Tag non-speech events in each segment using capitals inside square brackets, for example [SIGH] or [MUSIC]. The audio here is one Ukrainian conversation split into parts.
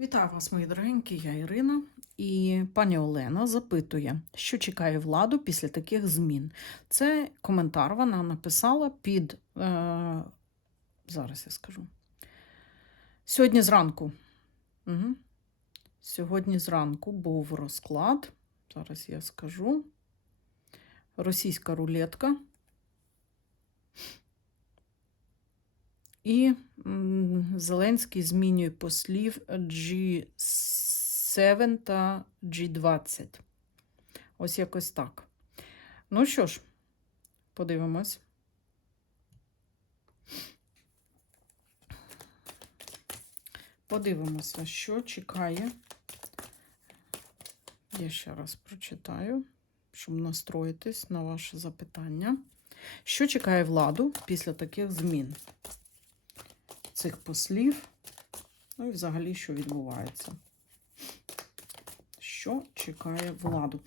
Вітаю вас, мої дорогенькі, я Ірина. І пані Олена запитує, що чекає владу після таких змін. Це коментар вона написала під. Е, зараз я скажу. Сьогодні зранку. Угу. Сьогодні зранку був розклад. Зараз я скажу. Російська рулетка. І Зеленський змінює послів G7 та G20. Ось якось так. Ну що ж, подивимось. Подивимося, що чекає. Я ще раз прочитаю, щоб настроїтись на ваше запитання. Що чекає владу після таких змін? Цих послів. Ну і взагалі, що відбувається. Що чекає владу?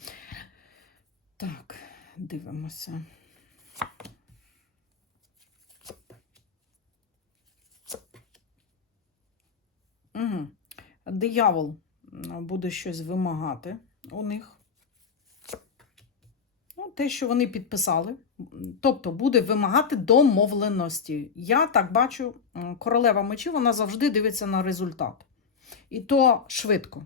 Так, дивимося. Угу. Диявол буде щось вимагати у них. Те, що вони підписали, тобто буде вимагати домовленості. Я так бачу, королева мечів, вона завжди дивиться на результат. І то швидко.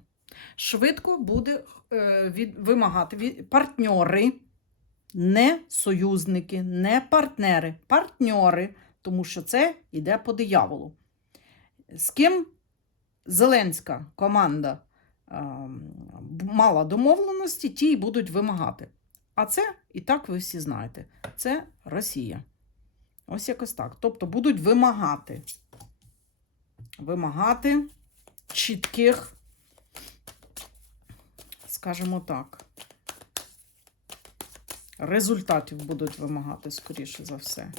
Швидко буде е, від, вимагати від, партньори, не союзники, не партнери, партньори, тому що це йде по дияволу. З ким Зеленська команда е, мала домовленості, ті й будуть вимагати. А це, і так ви всі знаєте, це Росія. Ось якось так. Тобто будуть вимагати. Вимагати чітких, скажімо так, результатів будуть вимагати, скоріше за все.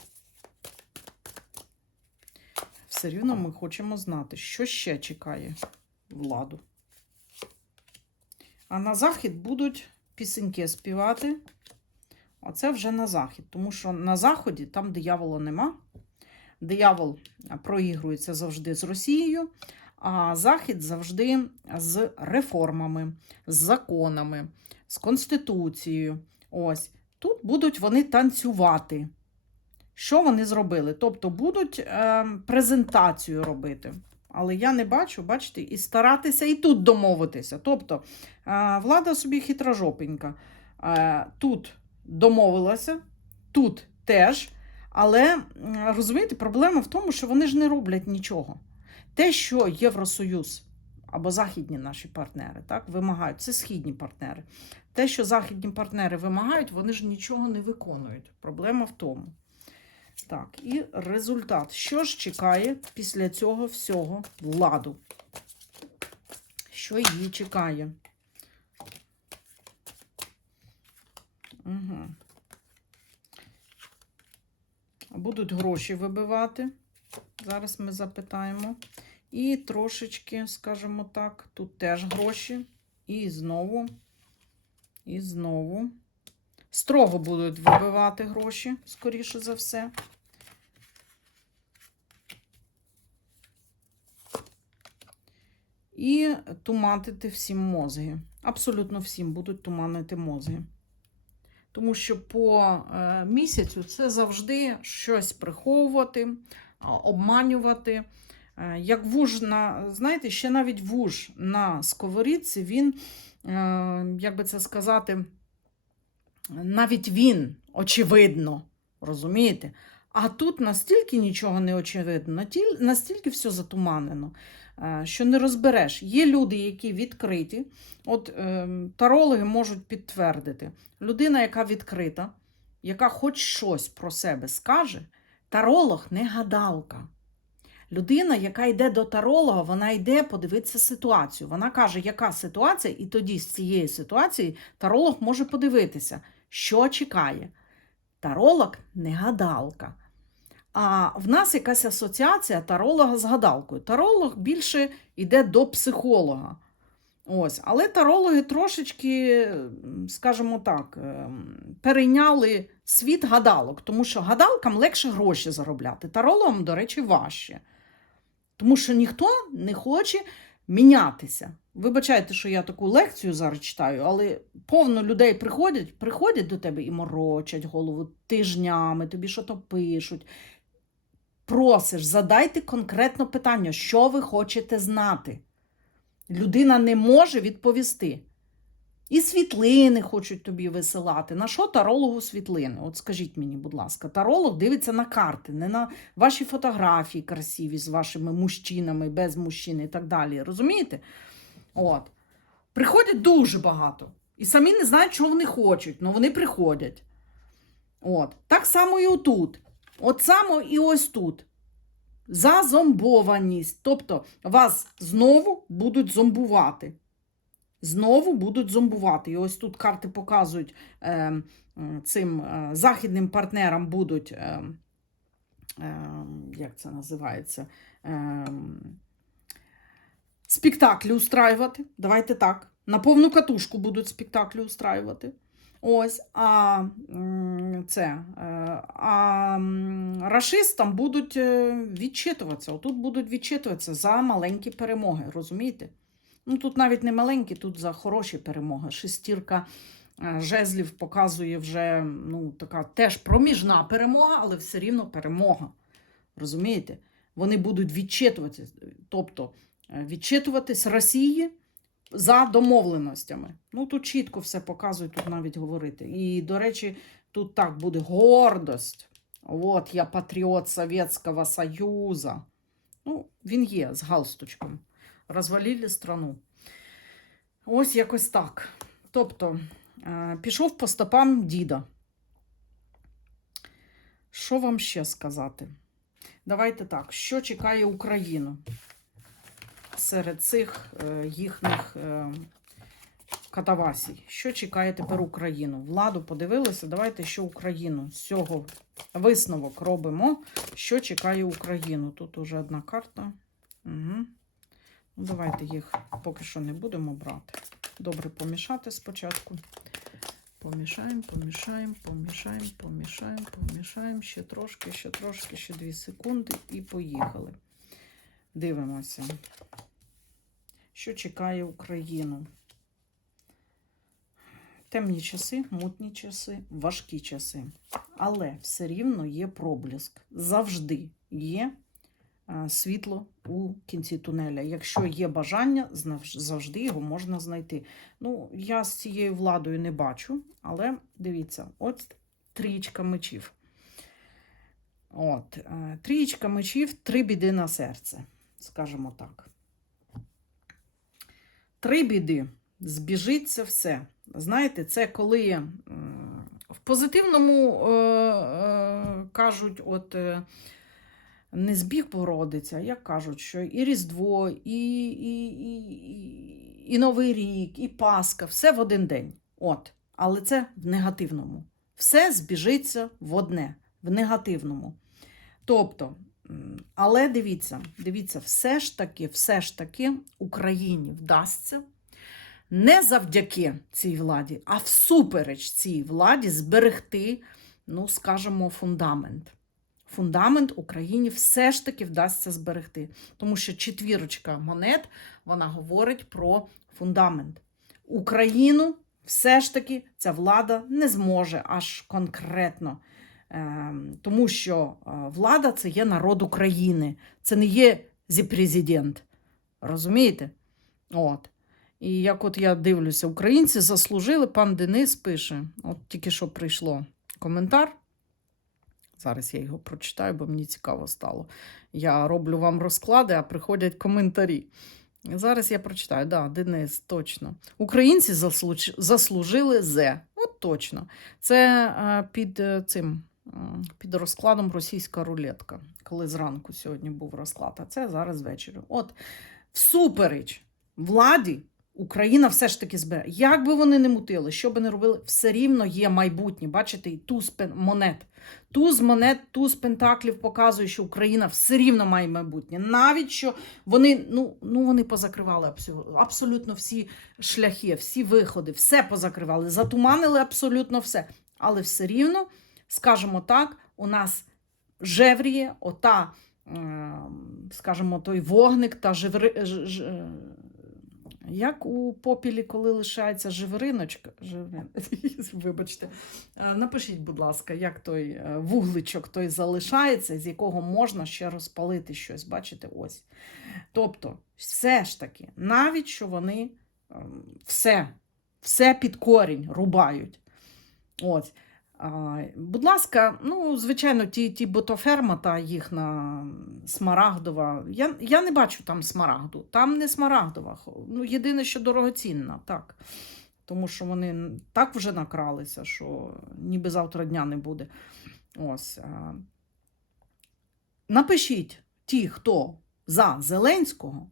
Все рівно ми хочемо знати, що ще чекає владу. А на захід будуть пісеньки співати. Оце вже на захід. Тому що на заході там диявола нема. Диявол проігрується завжди з Росією, а Захід завжди з реформами, з законами, з Конституцією. Ось. Тут будуть вони танцювати. Що вони зробили? Тобто будуть е, презентацію робити. Але я не бачу, бачите, і старатися і тут домовитися. Тобто е, влада собі хитрожопенька. Е, тут домовилася, тут теж. Але розумієте, проблема в тому, що вони ж не роблять нічого. Те, що Євросоюз або західні наші партнери так, вимагають, це східні партнери. Те, що західні партнери вимагають, вони ж нічого не виконують. Проблема в тому. Так, і результат. Що ж чекає після цього всього владу? Що її чекає? Угу. Будуть гроші вибивати. Зараз ми запитаємо. І трошечки, скажімо так, тут теж гроші. І знову, і знову. Строго будуть вибивати гроші, скоріше за все. І туманити всім мозги. Абсолютно всім будуть туманити мозги. Тому що по е, місяцю це завжди щось приховувати, обманювати. Е, як вуж на, знаєте, ще навіть вуж на сковорідці, він, е, як би це сказати, навіть він очевидно, розумієте? А тут настільки нічого не очевидно, настільки все затуманено, що не розбереш. Є люди, які відкриті. От е, тарологи можуть підтвердити. Людина, яка відкрита, яка хоч щось про себе скаже, таролог не гадалка. Людина, яка йде до таролога, вона йде подивитися ситуацію. Вона каже, яка ситуація, і тоді з цієї ситуації таролог може подивитися, що чекає. Таролог не гадалка. А в нас якась асоціація таролога з гадалкою. Таролог більше йде до психолога. Ось. Але тарологи трошечки, скажімо так, ем, перейняли світ гадалок, тому що гадалкам легше гроші заробляти. Тарологам, до речі, важче. Тому що ніхто не хоче мінятися. Вибачайте, що я таку лекцію зараз читаю, але повно людей приходять, приходять до тебе і морочать голову тижнями, тобі що то пишуть. Просиш, задайте конкретно питання, що ви хочете знати. Людина не може відповісти. І світлини хочуть тобі висилати. На що тарологу світлини? От скажіть мені, будь ласка, таролог дивиться на карти, не на ваші фотографії красиві з вашими мужчинами, без мужчин і так далі. Розумієте? От. Приходять дуже багато. І самі не знають, чого вони хочуть, але вони приходять. От. Так само і отут. От само і ось тут. Зазомбованість. Тобто вас знову будуть зомбувати. Знову будуть зомбувати. І ось тут карти показують е, цим е, західним партнерам будуть, е, е, як це називається, е, спектаклі устраювати. Давайте так. На повну катушку будуть спектаклі устраювати. Ось, а це, е, а рашистам будуть е, відчитуватися. Отут будуть відчитуватися за маленькі перемоги, розумієте? Ну тут навіть не маленькі, тут за хороші перемоги. Шестірка е, жезлів показує вже ну, така теж проміжна перемога, але все рівно перемога. Розумієте? Вони будуть відчитуватися, тобто відчитуватись Росії за домовленостями. Ну тут чітко все показують, тут навіть говорити. І, до речі, тут так буде гордость. От я патріот Совєтського Союзу. Ну, він є з галстучком. Розвалили страну. Ось якось так. Тобто, е, пішов по стопам діда. Що вам ще сказати? Давайте так, що чекає Україну серед цих е, їхніх е, катавасій? Що чекає тепер Україну? Владу подивилися. Давайте що Україну з цього висновок робимо. Що чекає Україну? Тут уже одна карта. Угу. Ну, давайте їх поки що не будемо брати. Добре помішати спочатку. Помішаємо, помішаємо, помішаємо, помішаємо, помішаємо. Ще трошки, ще трошки, ще 2 секунди і поїхали. Дивимося, що чекає Україну. Темні часи, мутні часи, важкі часи. Але все рівно є проблиск. Завжди є е, світло у кінці тунеля. Якщо є бажання, завжди його можна знайти. Ну, я з цією владою не бачу, але дивіться, от трієчка мечів. От, е, трієчка мечів, три біди на серце, скажімо так. Три біди. Збіжиться все. Знаєте, це коли в позитивному е, е, кажуть, от. Е, не збіг Богородиця, як кажуть, що і Різдво, і, і, і, і, Новий рік, і Пасха, все в один день. От. Але це в негативному. Все збіжиться в одне, в негативному. Тобто, але дивіться, дивіться, все ж таки, все ж таки Україні вдасться не завдяки цій владі, а всупереч цій владі зберегти, ну, скажімо, фундамент фундамент Україні все ж таки вдасться зберегти. Тому що четвірочка монет вона говорить про фундамент. Україну все ж таки ця влада не зможе аж конкретно. Ем, Тому що е, влада це є народ України, це не є зі-президент. Розумієте? От. І як от я дивлюся, українці заслужили, пан Денис пише: от тільки що прийшло коментар. Зараз я його прочитаю, бо мені цікаво стало. Я роблю вам розклади, а приходять коментарі. Зараз я прочитаю. Да, Денис, точно. Українці заслуж- заслужили З. От точно. Це е, під е, цим під розкладом російська рулетка, коли зранку сьогодні був розклад, а це зараз ввечері. От, всупереч владі, Україна все ж таки збере. Як би вони не мутили, що би не робили, все рівно є майбутнє. Бачите, і туз монет. Туз монет, туз пентаклів показує, що Україна все рівно має майбутнє. Навіть що вони, ну, ну вони позакривали абсолютно всі шляхи, всі виходи, все позакривали, затуманили абсолютно все. Але все рівно, скажімо так, у нас жевріє ота е, скажімо, той вогник та живри... ж- ж- е, як у попілі, коли лишається живриночка, живрин... [LAUGHS] вибачте, Е, напишіть, будь ласка, як той е, вугличок той залишається, з якого можна ще розпалити щось. Бачите, ось. Тобто, все ж таки, навіть що вони ем, все, все під корінь рубають. Ось. Будь ласка, ну, звичайно, ті, ті ботоферма та їхна смарагдова. Я, я не бачу там смарагду. Там не смарагдова. Ну, єдине, що дорогоцінна, так. Тому що вони так вже накралися, що ніби завтра дня не буде. Ось. Напишіть ті, хто за Зеленського,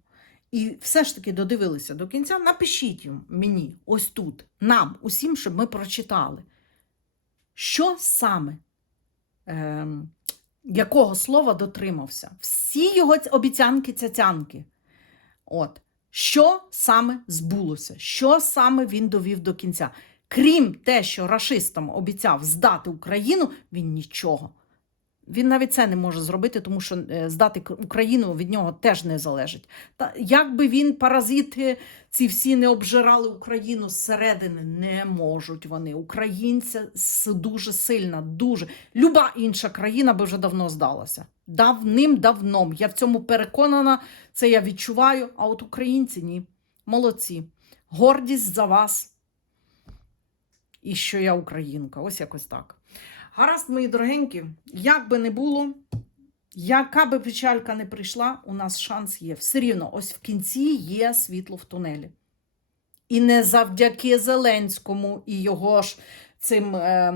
і все ж таки додивилися до кінця, напишіть їм мені ось тут, нам, усім, щоб ми прочитали. Що саме, е, якого слова дотримався? Всі його обіцянки цяцянки. От. Що саме збулося? Що саме він довів до кінця? Крім те, що рашистам обіцяв здати Україну, він нічого. Він навіть це не може зробити, тому що е, здати Україну від нього теж не залежить. Та як він паразити ці всі не обжирали Україну зсередини, не можуть вони. Українця дуже сильна, дуже люба інша країна би вже давно здалася. Давним-давно. Я в цьому переконана, це я відчуваю. А от українці ні. Молодці. Гордість за вас. І що я українка. Ось якось так. Гаразд, мої дорогенькі, як би не було, яка би печалька не прийшла, у нас шанс є. Все рівно, ось в кінці є світло в тунелі. І не завдяки Зеленському і його ж цим е,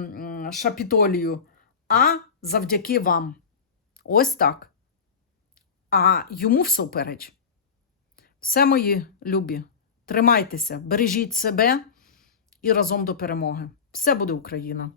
шапітолію, а завдяки вам. Ось так. А йому всупереч. Все, мої любі, тримайтеся, бережіть себе і разом до перемоги. Все буде Україна!